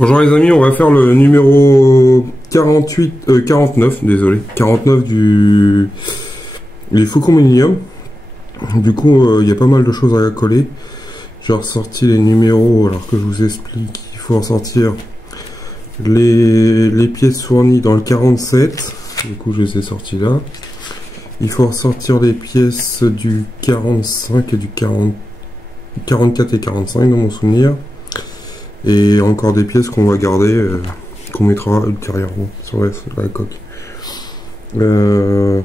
Bonjour les amis, on va faire le numéro 49, désolé, 49 du Faucon Millenium. Du coup, il y a pas mal de choses à coller. J'ai ressorti les numéros, alors que je vous explique qu'il faut ressortir les pièces fournies dans le 47. Du coup, je les ai sortis là. Il faut ressortir les pièces du 45 et du 44 et 45 dans mon souvenir. Et encore des pièces qu'on va garder, qu'on mettra ultérieurement sur la coque. Je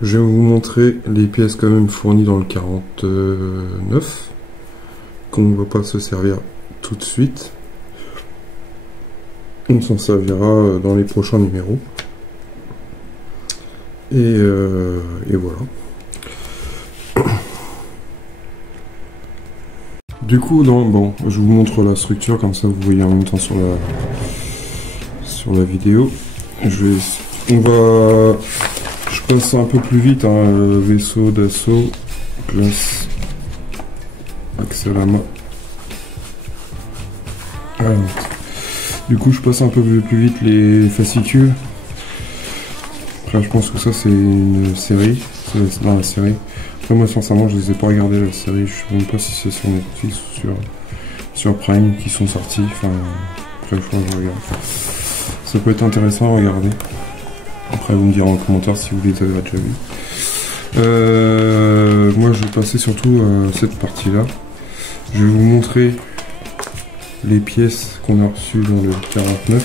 vais vous montrer les pièces quand même fournies dans le 49, qu'on ne va pas se servir tout de suite. On s'en servira dans les prochains numéros. Et voilà. Du coup, bon, je vous montre la structure, comme ça vous voyez en même temps sur la vidéo. Je passe un peu plus vite, hein, vaisseau d'assaut, classe, accès à la main. Du coup, je passe un peu plus vite les fascicules. Après, je pense que ça c'est une série, c'est dans la série. Après, moi, sincèrement, je les ai pas regardé la série. Je sais même pas si c'est sur Netflix ou sur Prime qui sont sortis. Enfin, après, il faudra que je regarde. Ça peut être intéressant à regarder. Après, vous me direz en commentaire si vous les avez déjà vus. Moi, je vais passer surtout cette partie-là. Je vais vous montrer les pièces qu'on a reçues dans le 49.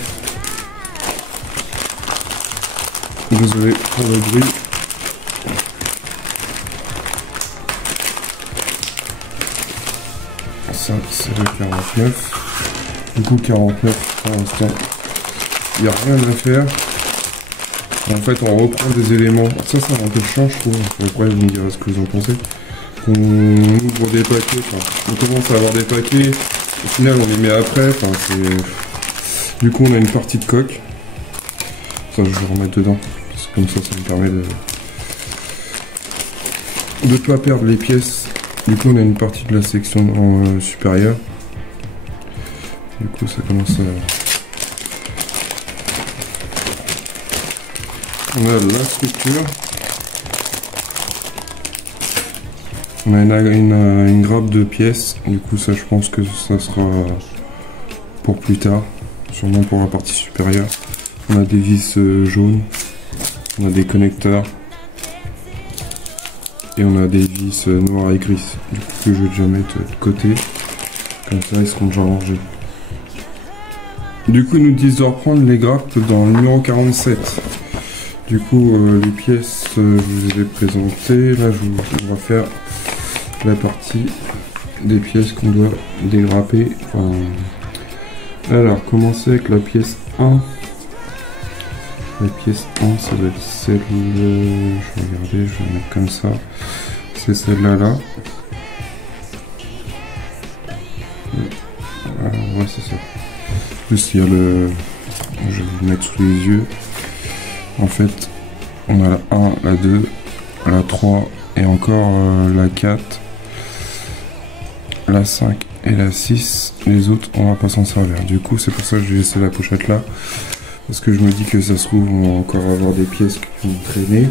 Désolé pour le bruit. Ça, c'est le 49. Du coup, 49, pour l'instant, il n'y a rien à faire. En fait, on reprend des éléments. Ça va un peu chiant, je trouve. Après, vous me direz ce que vous en pensez. On ouvre des paquets, on commence à avoir des paquets. Au final, on les met après. Du coup, on a une partie de coque. Ça, je vais remettre dedans. Parce que comme ça me permet de ne pas perdre les pièces. Du coup, on a une partie de la section supérieure. Du coup, ça commence à... On a la structure. On a une grappe de pièces. Du coup, ça, je pense que ça sera pour plus tard. Sûrement pour la partie supérieure. On a des vis jaunes. On a des connecteurs. Et on a des vis noires et grises. Du coup, que je vais déjà mettre de côté. Comme ça, ils seront déjà rangés. Du coup, ils nous disent de reprendre les grappes dans le numéro 47. Du coup, les pièces, je vous les ai présentées. Là, on va faire la partie des pièces qu'on doit dégrapper. Alors, commencer avec la pièce 1. La pièce 1, ça doit être celle... je vais regarder, je vais la mettre comme ça. C'est celle-là, là. Ouais, c'est ça. Juste, il y a le... Je vais vous mettre sous les yeux. En fait, on a la 1, la 2, la 3 et encore la 4, la 5 et la 6. Les autres, on va pas s'en servir. Du coup, c'est pour ça que j'ai laissé la pochette là. Parce que je me dis que ça se trouve, on va encore avoir des pièces qui vont traîner.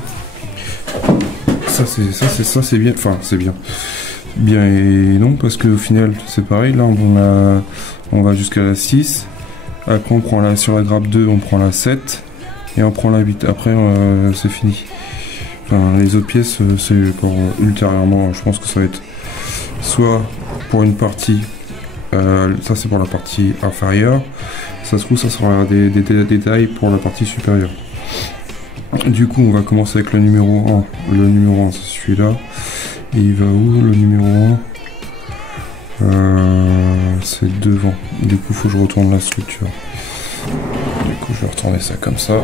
Ça c'est bien. Enfin, c'est bien. Bien et non, parce qu'au final, c'est pareil. Là, on va jusqu'à la 6. Après, on prend sur la grappe 2, on prend la 7. Et on prend la 8. Après, c'est fini. Enfin, les autres pièces, c'est pour ultérieurement. Je pense que ça va être soit pour une partie. Ça, c'est pour la partie inférieure. Ça se trouve, ça sera des détails pour la partie supérieure. Du coup, on va commencer avec le numéro 1. Le numéro 1, c'est celui-là. Et il va où, le numéro 1 c'est devant. Du coup, il faut que je retourne la structure. Du coup, je vais retourner ça comme ça.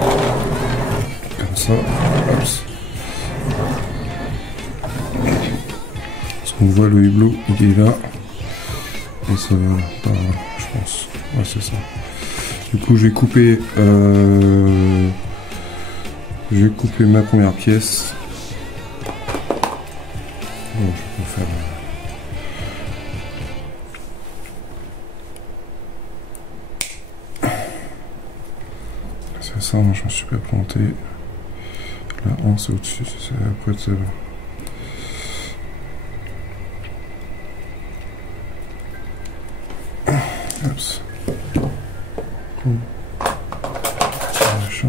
Comme ça. Hop. Parce qu'on voit le hublot, il est là. Et ça va pas, je pense. Ouais, c'est ça. Du coup, je vais couper ma première pièce. Bon, je vais faire ça, moi je me suis pas planté. Là, 1 c'est au-dessus, après c'est bon. Oups. Machin.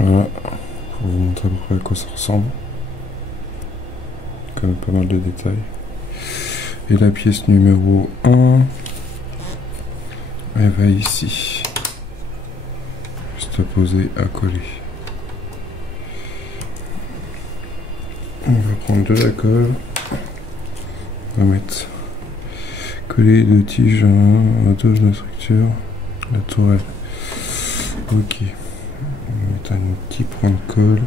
Voilà, pour vous montrer à peu près à quoi ça ressemble. Quand même pas mal de détails. Et la pièce numéro 1, elle va ici. Juste à poser, à coller. On va prendre de la colle. On va mettre coller deux tiges à dos de la structure, la tourelle. Ok. On va mettre un petit point de colle.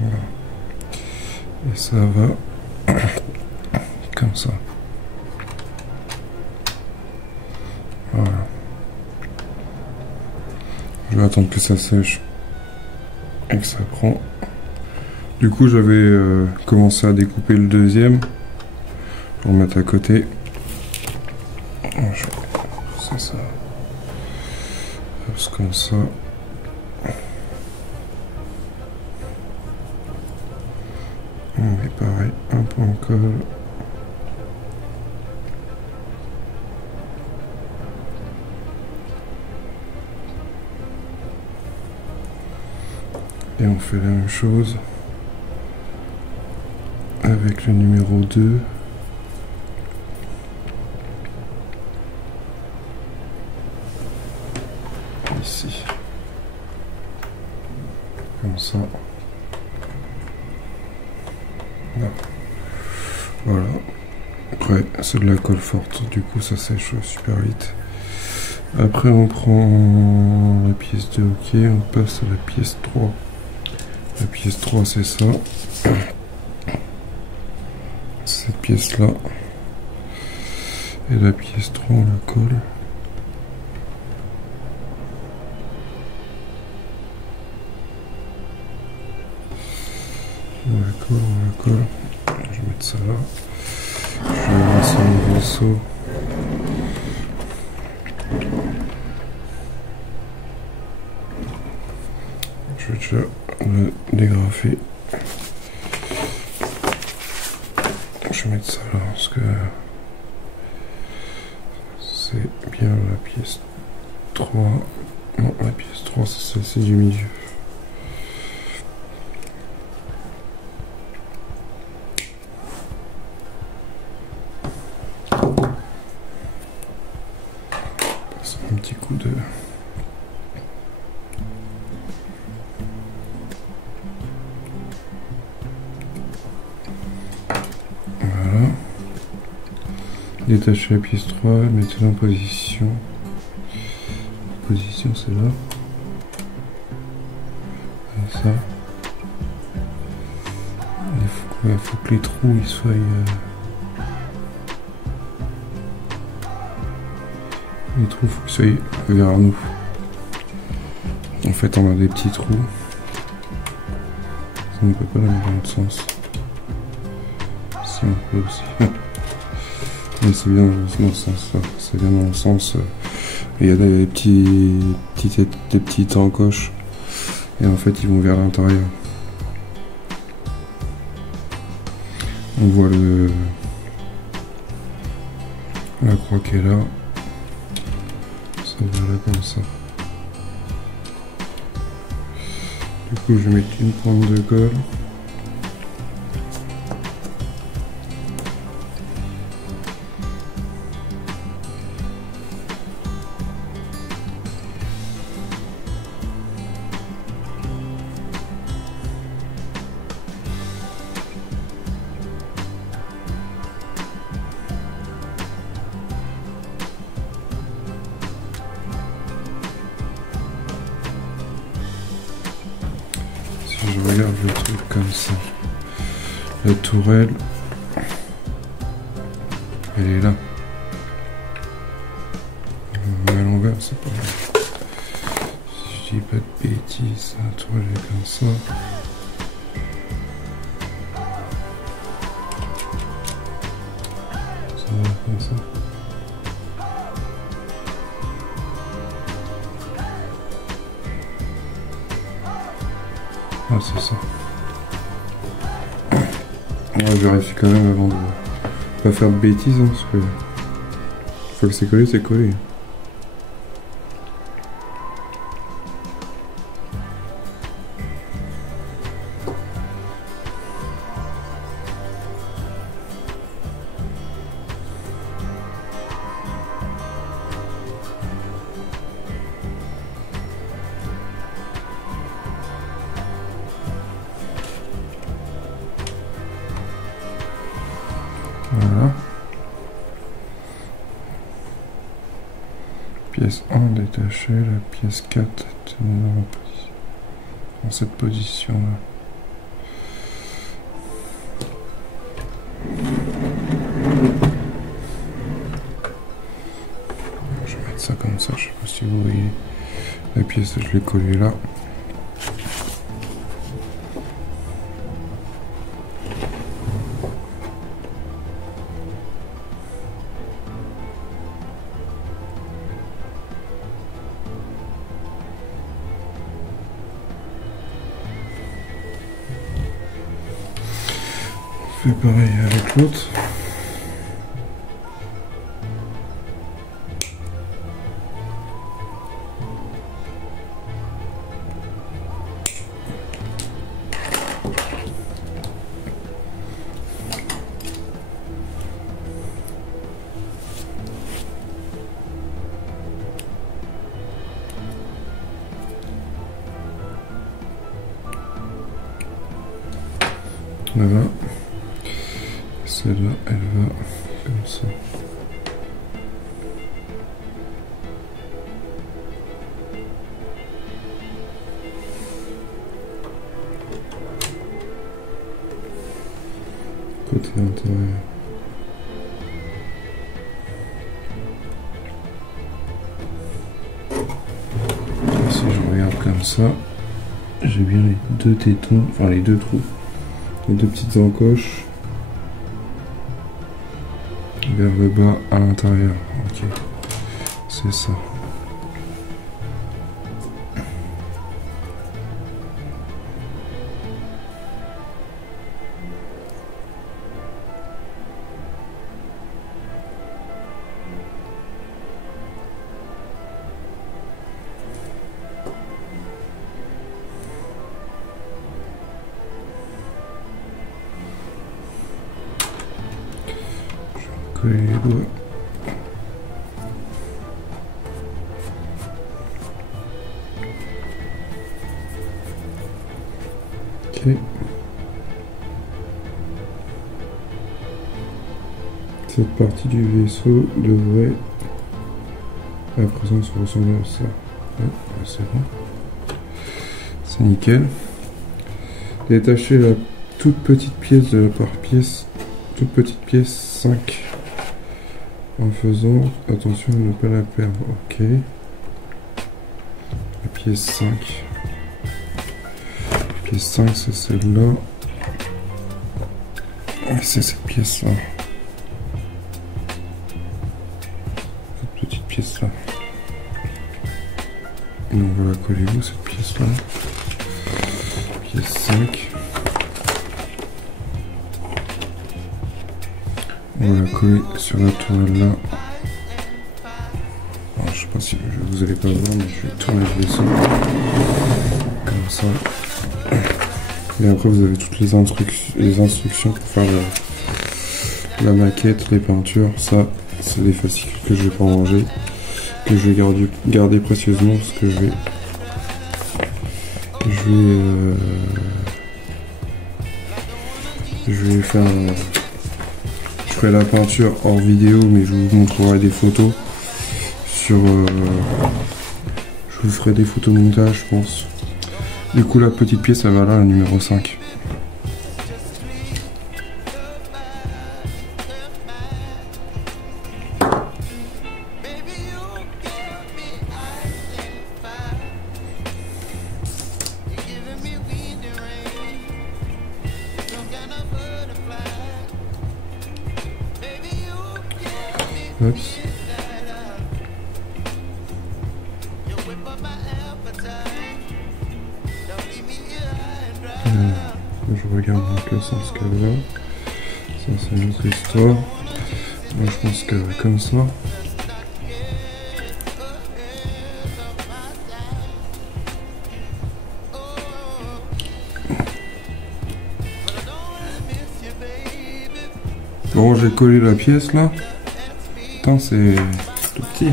Voilà. Et ça va comme ça. Voilà. Je vais attendre que ça sèche et que ça prend. Du coup, j'avais commencé à découper le deuxième pour le mettre à côté. C'est ça. Hop, comme ça. On met pareil, un point de colle. Et on fait la même chose avec le numéro 2. Ici. Comme ça. Là. Voilà. Après, c'est de la colle forte, du coup ça sèche super vite. Après on prend la pièce de hockey, on passe à la pièce 3. La pièce 3 c'est ça. Cette pièce là. Et la pièce 3 on la colle. On la colle. Je vais mettre ça là. Je vais lancer mon vaisseau. Je vais déjà le dégrafer. Je vais mettre ça là parce que c'est bien la pièce 3. Non, la pièce 3 c'est celle-ci du milieu. Passe un petit coup de... Voilà. Détachez la pièce 3, mettez-la en position. Position c'est là. Et ça. Il faut que les trous ils soient... Les trous faut qu'ils soient vers nous. En fait on a des petits trous. Ça, on ne peut pas la mettre dans l'autre sens. Si on peut aussi. Mais c'est bien dans le sens là. C'est bien dans le sens. Il y a des petites encoches. Et en fait ils vont vers l'intérieur. On voit la croix qui est là. Ça va là comme ça. Du coup je vais mettre une pointe de colle. je regarde le truc comme ça. La tourelle, elle est là. À l'envers, c'est pas grave. Si je dis pas de bêtises, la tourelle est comme ça. Ça va comme ça. Ah, c'est ça. Ouais, je vérifie quand même avant de pas faire de bêtises, hein, parce que une fois que c'est collé, c'est collé. Voilà. Pièce 1 détachée, la pièce 4 tenue dans cette position là. Je vais mettre ça comme ça, je sais pas si vous voyez. La pièce, je l'ai collée là. On fait pareil avec l'autre. Voilà. Celle-là, elle va comme ça. Côté intérieur. Si je regarde comme ça, j'ai bien les deux tétons, enfin les deux trous, les deux petites encoches vers le bas à l'intérieur. Ok, c'est ça. Coller les doigts. Ok. Cette partie du vaisseau devrait à présent se ressembler à ça. Ouais, c'est bon. C'est nickel. Détacher la toute petite pièce de la part-pièce. Toute petite pièce 5. En faisant attention à ne pas la perdre. Ok. La pièce 5. La pièce 5, c'est celle-là. Et c'est cette pièce-là. Cette petite pièce-là. Et on va la coller où, cette pièce-là? Pièce 5. On va la coller sur la tourelle là. Alors, je sais pas si vous allez pas voir, mais je vais tourner le vaisseau comme ça. Et après vous avez toutes les instructions pour faire la maquette, les peintures. Ça, c'est des fascicules que je vais pas ranger, que je vais garder précieusement parce que je vais faire. Je ferai la peinture hors vidéo, mais je vous montrerai des photos sur. Je vous ferai des photos montage, je pense. Du coup la petite pièce elle va là, le numéro 5. Oups. Je regarde donc le sens qu'elle a. Ça c'est une autre histoire. Moi je pense qu'elle va comme ça. Bon, j'ai collé la pièce là. Putain, c'est tout petit.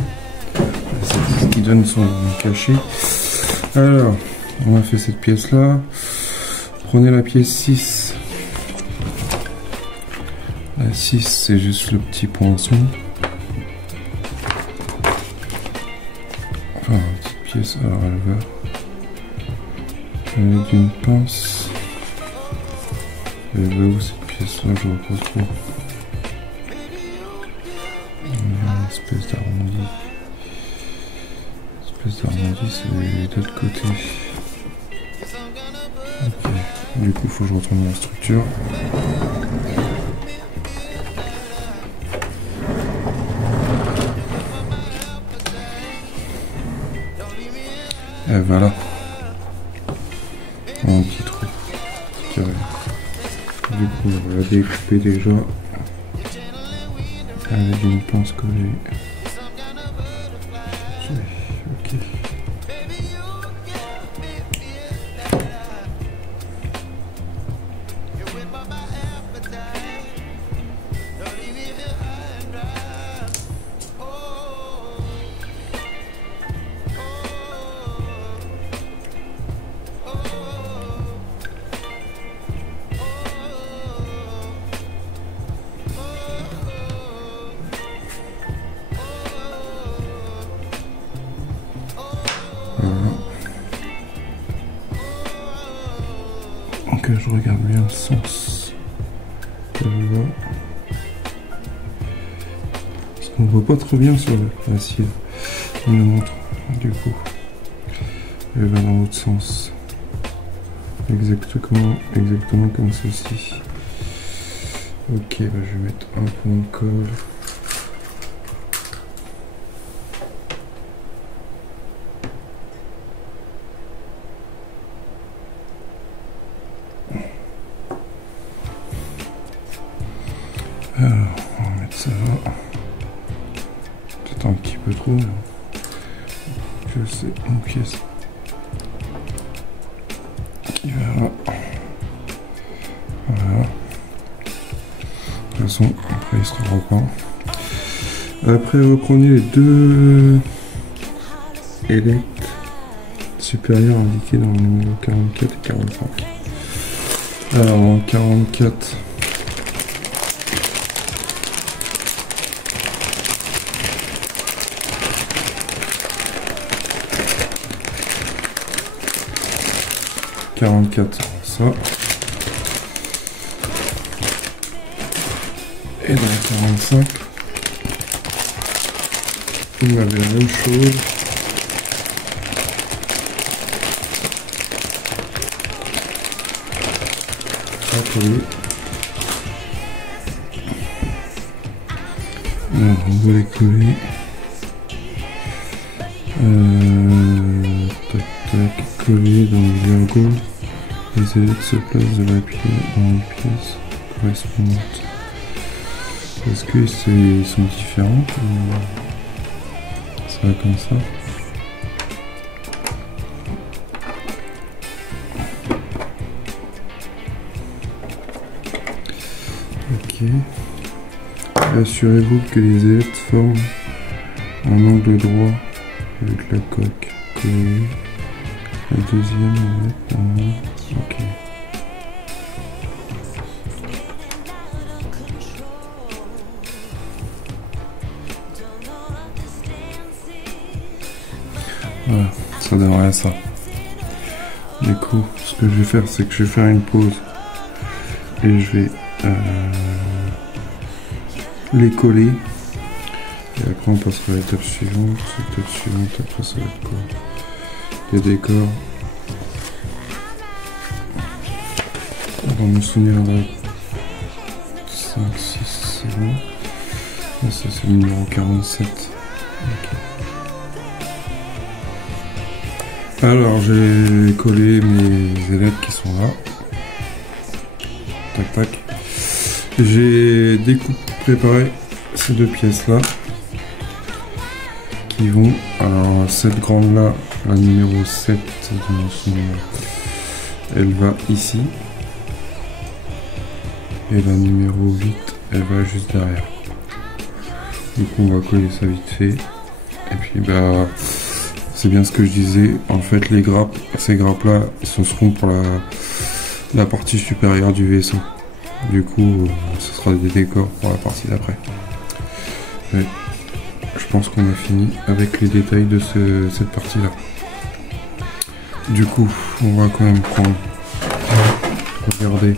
C'est ce qui donne son cachet. Alors, on a fait cette pièce là. Prenez la pièce 6. La 6, c'est juste le petit poinçon. Enfin, la petite pièce, alors elle va avec une pince. Elle va où cette pièce là, je vois pas trop. Une espèce d'arrondi. C'est de l'autre côté. Ok. Du coup, il faut que je retourne dans la structure. Et voilà. Un petit trou. Carré. Du coup, on va la découper déjà. Avec une pince collée. Ok. Donc je regarde bien le sens qu'elle va. Parce qu'on voit pas trop bien sur l'acier. On nous montre du coup. Elle va dans l'autre sens. Exactement comme ceci. Ok, bah, je vais mettre un point de colle. Alors, on va mettre ça là. Peut-être un petit peu trop. Je sais, une pièce qui va là. Voilà. De toute façon, après il se trouvera pas. Après, reprenez les deux ailettes supérieures indiquées dans le numéro 44 et 45. Alors, en 44. Ça. Et dans le 45, on avait la même chose. Atelier. Alors, on va les coller. Tac tac, coller dans le jargon. Les ailettes se placent de la pièce dans les pièces correspondantes. Est-ce qu'ils sont différents ou ça va comme ça? Ok. Assurez-vous que les ailettes forment un angle droit avec la coque. Collée. La deuxième ailette. Ok. Voilà, ça donnerait ça. Du coup, ce que je vais faire, c'est que je vais faire une pause et je vais les coller. Et après, on passera à l'étape suivante. L'étape suivante, après, ça va être quoi? Les décors. On va me souvenir 5, 6, c'est bon. Là, ça, c'est le numéro 47. Okay. Alors, j'ai collé mes ailettes qui sont là. Tac, tac. J'ai préparé ces deux pièces là qui vont, alors cette grande là, la numéro 7 elle va ici et la numéro 8 elle va juste derrière. Du coup on va coller ça vite fait et puis bah c'est bien ce que je disais, en fait les grappes, ces grappes là ce seront pour la partie supérieure du vaisseau. Du coup ce sera des décors pour la partie d'après. Je pense qu'on a fini avec les détails de cette partie là. Du coup on va quand même regarder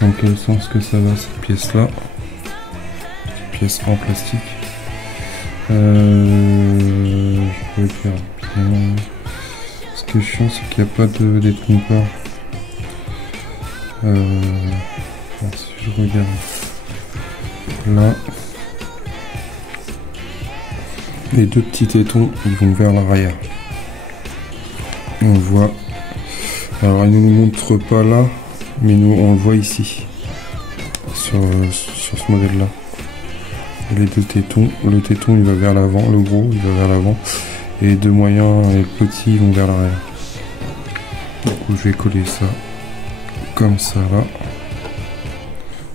dans quel sens que ça va cette pièce là, cette pièce en plastique. Je regarde bien. Ce qui est chiant c'est qu'il n'y a pas de détrompeur. Si je regarde là, les deux petits tétons ils vont vers l'arrière. Et on voit, alors il ne nous montre pas là, mais nous on le voit ici sur ce modèle là. Et les deux tétons, le téton il va vers l'avant, le gros il va vers l'avant et les deux moyens et le petit ils vont vers l'arrière. Du coup je vais coller ça comme ça là,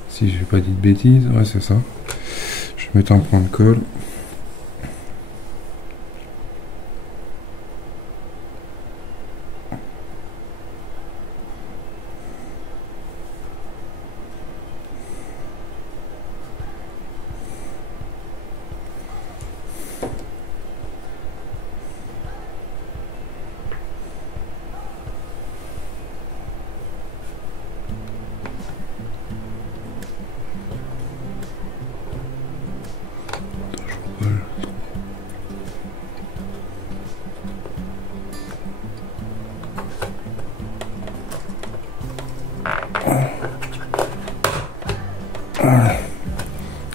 si je n'ai pas dit de bêtises. Ouais c'est ça. Je vais mettre un point de colle.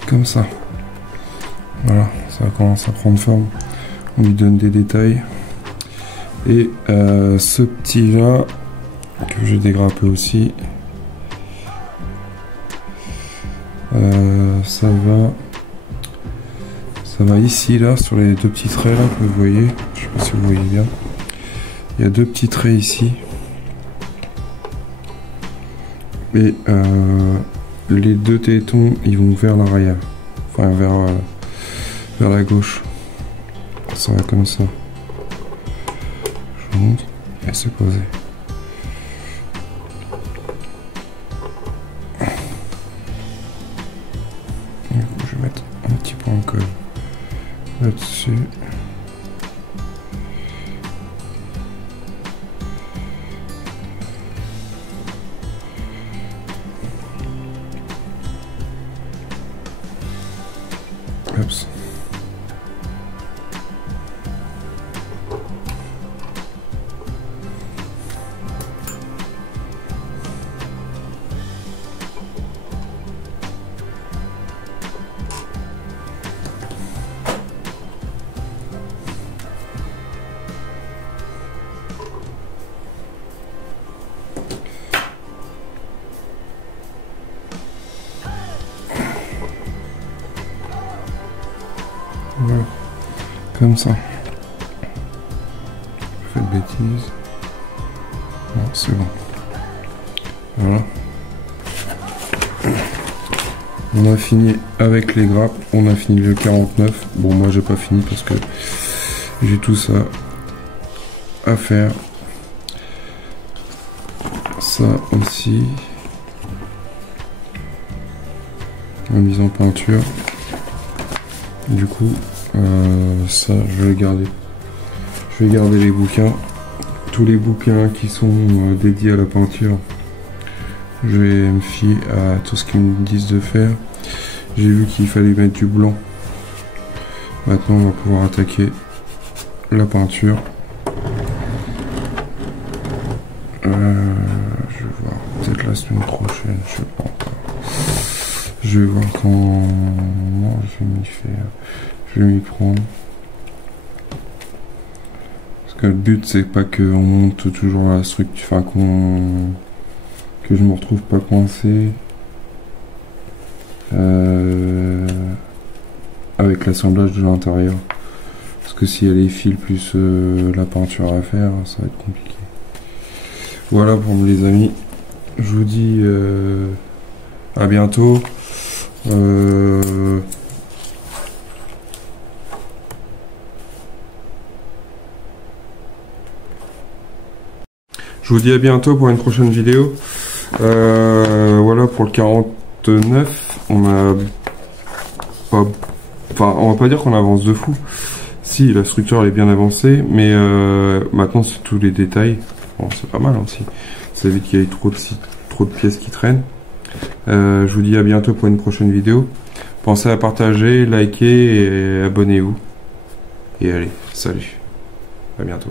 Comme ça. Voilà, ça commence à prendre forme. On lui donne des détails. Et ce petit là que j'ai dégrappé aussi, ça va ici là sur les deux petits traits là que vous voyez. Je sais pas si vous voyez bien. Il y a deux petits traits ici. Et les deux tétons ils vont vers l'arrière, enfin vers la gauche. Ça va comme ça. Je vous montre et c'est posé. Du coup je vais mettre un petit point de colle là-dessus. Oups. Voilà, comme ça. Pas de bêtises. Non, c'est bon. Voilà. On a fini avec les grappes. On a fini le 49. Bon, moi j'ai pas fini parce que j'ai tout ça à faire. Ça aussi. La mise en peinture. Du coup, ça, je vais le garder. Je vais garder les bouquins. tous les bouquins qui sont dédiés à la peinture. Je vais me fier à tout ce qu'ils me disent de faire. J'ai vu qu'il fallait mettre du blanc. Maintenant on va pouvoir attaquer la peinture. Je vais voir, peut-être la semaine prochaine, je sais pas encore. Je vais voir quand je vais m'y faire. Je vais m'y prendre. Parce que le but c'est pas qu'on monte toujours la structure, enfin que je me retrouve pas coincé avec l'assemblage de l'intérieur. Parce que s'il y a les fils plus la peinture à faire, ça va être compliqué. Voilà pour les amis. Je vous dis à bientôt. Je vous dis à bientôt pour une prochaine vidéo. Voilà pour le 49. On a pas... Enfin, on va pas dire qu'on avance de fou. Si, la structure elle est bien avancée, mais maintenant c'est tous les détails. Bon, c'est pas mal aussi. Ça évite qu'il y ait trop de pièces qui traînent. Je vous dis à bientôt pour une prochaine vidéo. Pensez à partager, liker et abonnez-vous. Et allez, salut. À bientôt.